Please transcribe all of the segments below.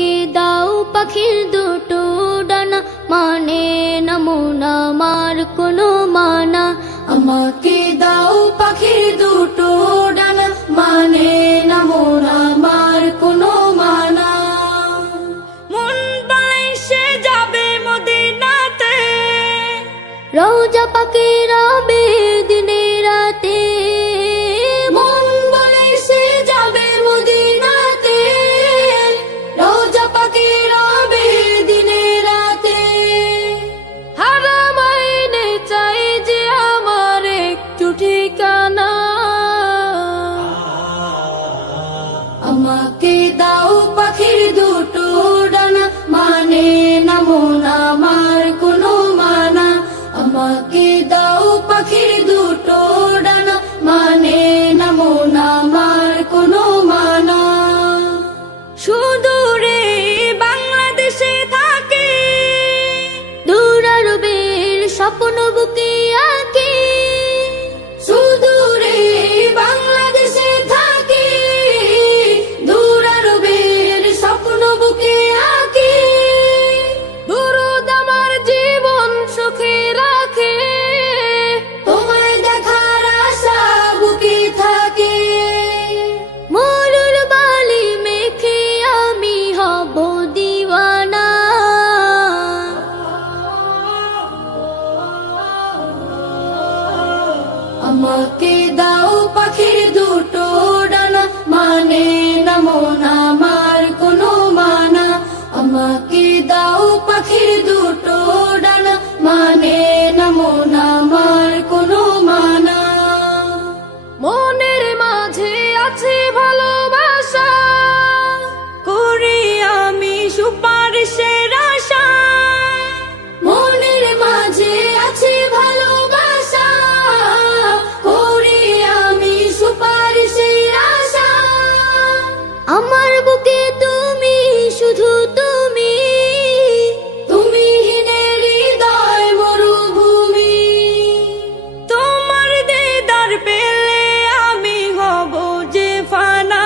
আমাকে দাও পাখির দুটো ডানা, মানে না মন আমার কোনো মানা। আমাকে দাও পাখির দুটো ডানা, মানে না মন আমার কোনো মানা। মন বলে সে যাবে মদিনাতে, রওজা পাকে রবে দিনে রাতে। মন বলে সে যাবে মদিনাতে, রওজা পাকে রবে দিনে রাতে। হারাম আইনে চাই যে আমার একটু ঠিকানা। আমাকে দাও পাখির দুটো ডানা, মানে না মন আমার কোনো মানা। আমাকে দাও পাখির দুটো ডানা, মানে না মন আমার কোনো মানা। সুদূরে বাংলাদেশে থাকে, দূর আরবের স্বপ্ন বুকে আঁকে। সুদূরে বাংলাদেশে থাকে, দূর আরবের স্বপ্ন বুকে আঁকে। দুরুদ আমার জীবন সুখে রাখে, তোমায় দেখার আশা বুকে থাকে। মরুর বালি মেখে আমি হব দিওয়ানা। আমাকে দাও পাখির দুটো ডানা, মানে না মন আমার কোনো মানা। আমাকে দাও পাখির দুটো ডানা, মানে না মন আমার কোনো মানা। মনের মাঝে আছে ভালোবাসা, করি আমি সুপারিশের আশা। মনের মাঝে আছে ভালোবাসা, করি আমি সুপারিশের আশা। আমার বুকে তুমি, শুধু তুমি, তুমি হীনে হৃদয় মরুভূমি। তোমার দিদার পেলে আমি হব যে ফানা।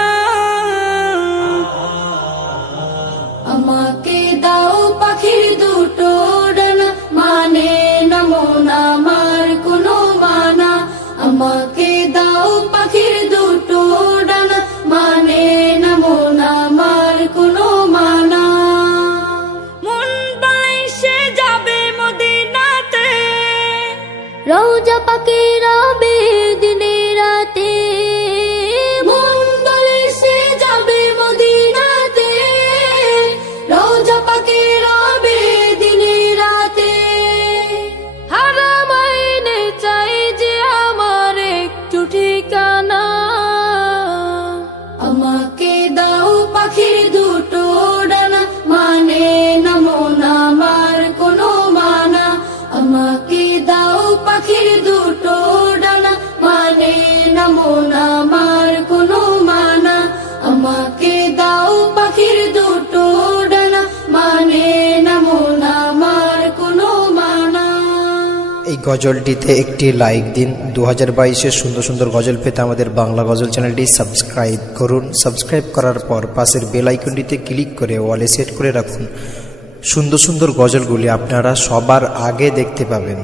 আমাকে দাও পাখির দুটো ডানা, মানে না মন আমার কোনো মানা। আমাকে দাও পাখির দুটো ডানা, মানে না মন আমার কোনো মানা। মন বলে সে যাবে মদিনাতে, রওজা পাকে রবে দিনে রাতে। মন বলে সে যাবে মদিনাতে, রওজা পাকে রবে দিনে রাতে। হারাম আইনে চাই যে আমার একটু ঠিকানা। আমাকে দাও পাখির দুটো ডানা, মানে না মন আমার কোনো মানা। আমাকে দাও পাখির দুটো ডানা, মানে না মন আমার কোনো মানা। আমাকে দাও পাখির দুটো ডানা, মানে না মন আমার কোনো মানা। এই গজলটিতে একটি লাইক দিন। 2022-এর সুন্দর সুন্দর গজল পেতে আমাদের বাংলা গজল চ্যানেলটি সাবস্ক্রাইব করুন। সাবস্ক্রাইব করার পর পাশের বেল আইকনটিতে ক্লিক করে ওয়ালে সেট করে রাখুন। সুন্দর সুন্দর গজলগুলি আপনারা সবার আগে দেখতে পাবেন।